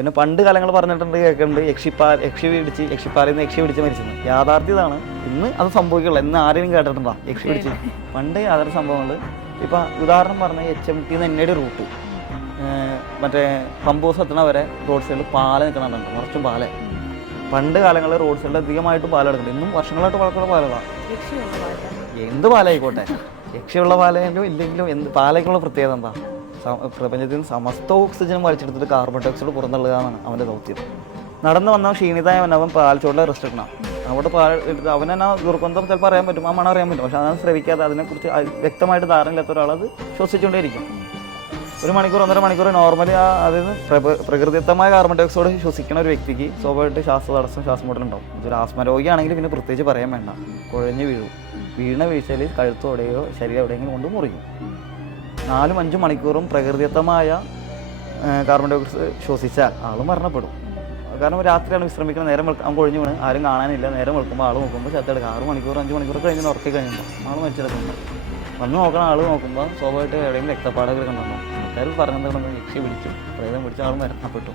പിന്നെ പണ്ട് കാലങ്ങൾ പറഞ്ഞിട്ടുണ്ട് കേൾക്കുന്നുണ്ട് യക്ഷിപ്പാലയിൽ നിന്ന് യക്ഷി പിടിച്ച് മരിച്ചത്. യാഥാർത്ഥ്യതാണ്. ഇന്ന് അത് സംഭവിക്കുള്ളൂ. ഇന്ന് ആരെയും കേട്ടിട്ടുണ്ടോ യക്ഷി പിടിച്ച്? പണ്ട് യാതൊരു സംഭവങ്ങൾ. ഇപ്പം ഉദാഹരണം പറഞ്ഞാൽ HMT എന്നയുടെ റൂട്ട് മറ്റേ പമ്പോസ് എത്തണ വരെ റോഡ് സൈഡിൽ പാല നിൽക്കണുണ്ട്, നിറച്ചും പാല. പണ്ട് കാലങ്ങളിൽ റോഡ് സൈഡിൽ അധികമായിട്ടും പാല എടുക്കുന്നുണ്ട്. ഇന്നും വർഷങ്ങളായിട്ട് വളർത്തുന്ന പാലതാണ്. എന്ത് പാലായിക്കോട്ടെ, യക്ഷിയുള്ള പാലയിലും ഇല്ലെങ്കിലും പാലയ്ക്കുള്ള പ്രത്യേകത എന്താ? പ്രപഞ്ചത്തിൽ നിന്ന് സമസ്ത ഓക്സിജനും വലിച്ചെടുത്തിട്ട് കാർബൺ ഡൈ ഓക്സൈഡ് പുറന്തള്ളുക എന്നാണ് അവൻ്റെ ദൗത്യം. നടന്നു വന്നവൻ ക്ഷീണിതായവൻ അവൻ പാൽച്ചോട്ടിലെ റെസ്റ്റ് എടുക്കണം. അവിടെ പാൽ എടുത്ത് അവനെന്നാ ദുർഗന്ധം ചിലപ്പോൾ അറിയാൻ പറ്റും, ആ മണം അറിയാൻ പറ്റും. പക്ഷെ അതാണ് ശ്രവിക്കാതെ അതിനെക്കുറിച്ച് വ്യക്തമായിട്ട് ധാരണയില്ലാത്ത ഒരാളത് ശ്വസിച്ചുകൊണ്ടേയിരിക്കും. 1 മണിക്കൂർ 1.5 മണിക്കൂർ നോർമലി അതായത് പ്രകൃതിദത്തമായ കാർബൺ ഡൈ ഓക്സൈഡ് ശ്വസിക്കുന്ന ഒരു വ്യക്തിക്ക് സ്വാഭാവികമായിട്ട് ശ്വാസതടസ്സം, ശ്വാസമുട്ടലുണ്ടാവും. ഇതൊരു ആസ്മ രോഗിയാണെങ്കിൽ പിന്നെ പ്രത്യേകിച്ച് പറയാൻ വേണ്ട, കുഴഞ്ഞ് വീഴുന്ന വീഴ്ചയിൽ കഴുത്തോടെയോ ശരീരം എവിടെയെങ്കിലും കൊണ്ട് മുറിയും. 4-5 മണിക്കൂറും പ്രകൃതിദത്തമായ കാർബൺ ഡൈ ഓക്സൈഡ് ശ്വസിച്ചാൽ ആൾ മരണപ്പെടും. കാരണം രാത്രിയാണ് വിശ്രമിക്കുന്നത്, നേരം അവൻ കൊഴിഞ്ഞു വീണ് ആരും കാണാനില്ല. നേരം വെളുക്കുമ്പോൾ ആൾ നോക്കുമ്പോൾ ചത്തെടുക്കുക. 6 മണിക്കൂർ 5 മണിക്കൂർ കഴിഞ്ഞ് ഉറക്കി കഴിഞ്ഞിട്ടുണ്ടോ ആൾ മരിച്ചെടുക്കുന്നുണ്ട്. വന്ന് നോക്കണ ആൾ നോക്കുമ്പോൾ സ്വാഭാവികമായിട്ട് എവിടെയെങ്കിലും രക്തപ്പാടൊക്കെ കണ്ടുണ്ടോ. ആൾക്കാർ പറഞ്ഞെന്താണെന്ന് യക്ഷി പിടിച്ചു, പ്രേതം പിടിച്ച ആൾ മരണപ്പെട്ടു.